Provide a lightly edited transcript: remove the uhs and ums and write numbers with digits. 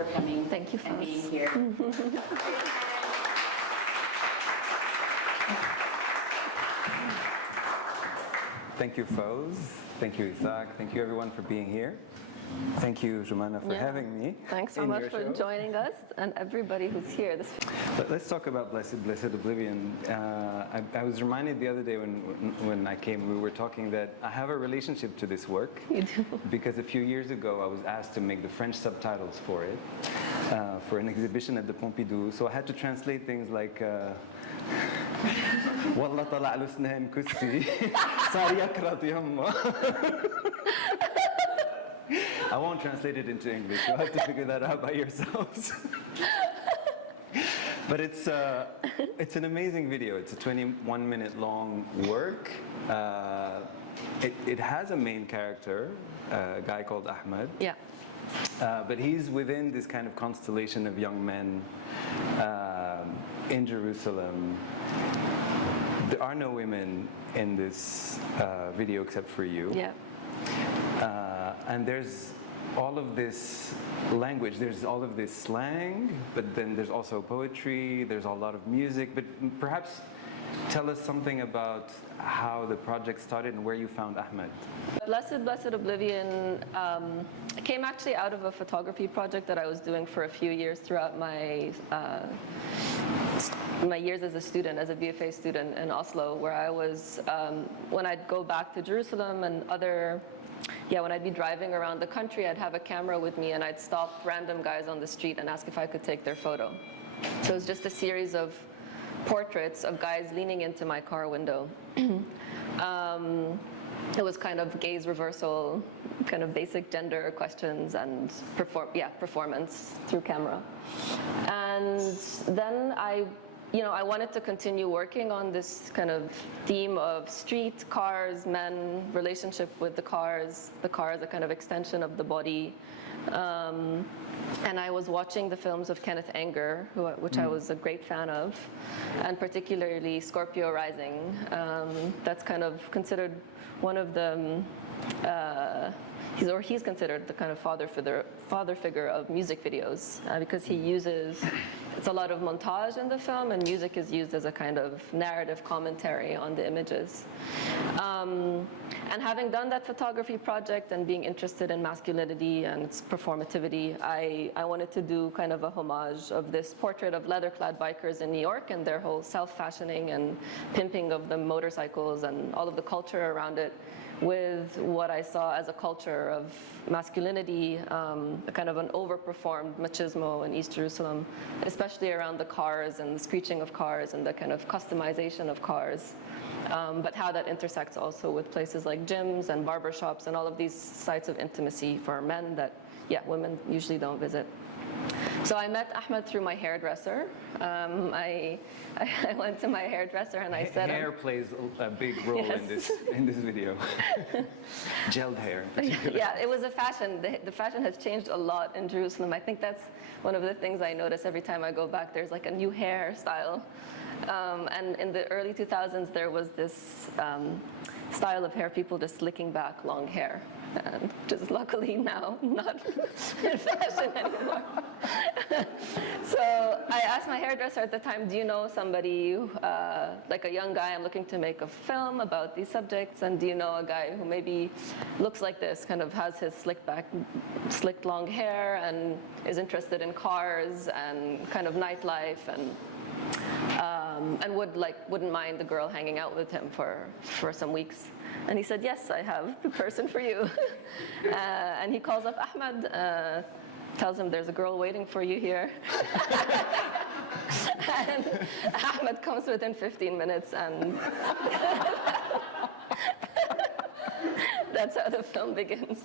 for coming. Thank you and for being here. Thank you, Foz. Thank you, Isaac. Thank you, everyone, for being here. Thank you, Jumana, for having me. Thanks so much for joining us and everybody who's here. But let's talk about Blessed Oblivion. I was reminded the other day when I came, we were talking that I have a relationship to this work. You do. Because a few years ago, I was asked to make the French subtitles for it, for an exhibition at the Pompidou. So I had to translate things like, والله طلع له سنان كسي صار يكرط يمه. I won't translate it into English. You'll have to figure that out by yourselves. But it's an amazing video. It's a 21-minute long work. It has a main character, a guy called Ahmed. Yeah. But he's within this kind of constellation of young men in Jerusalem. There are no women in this video except for you. Yeah. And there's all of this language, there's all of this slang, but then there's also poetry, there's a lot of music. But perhaps tell us something about how the project started and where you found Ahmed. Blessed Oblivion came actually out of a photography project that I was doing for a few years throughout my years as a student, as a BFA student in Oslo, where I was, when I'd go back to Jerusalem and when I'd be driving around the country, I'd have a camera with me and I'd stop random guys on the street and ask if I could take their photo. So it was just a series of portraits of guys leaning into my car window. It was kind of gaze reversal, kind of basic gender questions and performance through camera. And then I wanted to continue working on this kind of theme of street, cars, men, relationship with the cars a kind of extension of the body. And I was watching the films of Kenneth Anger, which I was a great fan of, and particularly Scorpio Rising. That's kind of considered one of the, he's considered the kind of father figure of music videos because he uses, it's a lot of montage in the film, and music is used as a kind of narrative commentary on the images. And having done that photography project and being interested in masculinity and its performativity, I wanted to do kind of a homage of this portrait of leather-clad bikers in New York and their whole self-fashioning and pimping of the motorcycles and all of the culture around it, with what I saw as a culture of masculinity, a kind of an overperformed machismo in East Jerusalem, especially around the cars and the screeching of cars and the kind of customization of cars, but how that intersects also with places like gyms and barbershops and all of these sites of intimacy for men that, women usually don't visit. So I met Ahmed through my hairdresser. I went to my hairdresser and I said, hair plays a big role in this video. Gelled hair. Yeah, it was a fashion. The fashion has changed a lot in Jerusalem. I think that's one of the things I notice every time I go back. There's like a new hairstyle. And in the early 2000s, there was this style of hair, people just slicking back long hair. And just luckily now not in fashion anymore. So I asked my hairdresser at the time, do you know somebody, like a young guy, I'm looking to make a film about these subjects, and do you know a guy who maybe looks like this, kind of has his slicked long hair and is interested in cars and kind of nightlife and wouldn't mind the girl hanging out with him for some weeks. And he said, yes, I have the person for you. And he calls up Ahmed, tells him there's a girl waiting for you here. And Ahmed comes within 15 minutes, and that's how the film begins.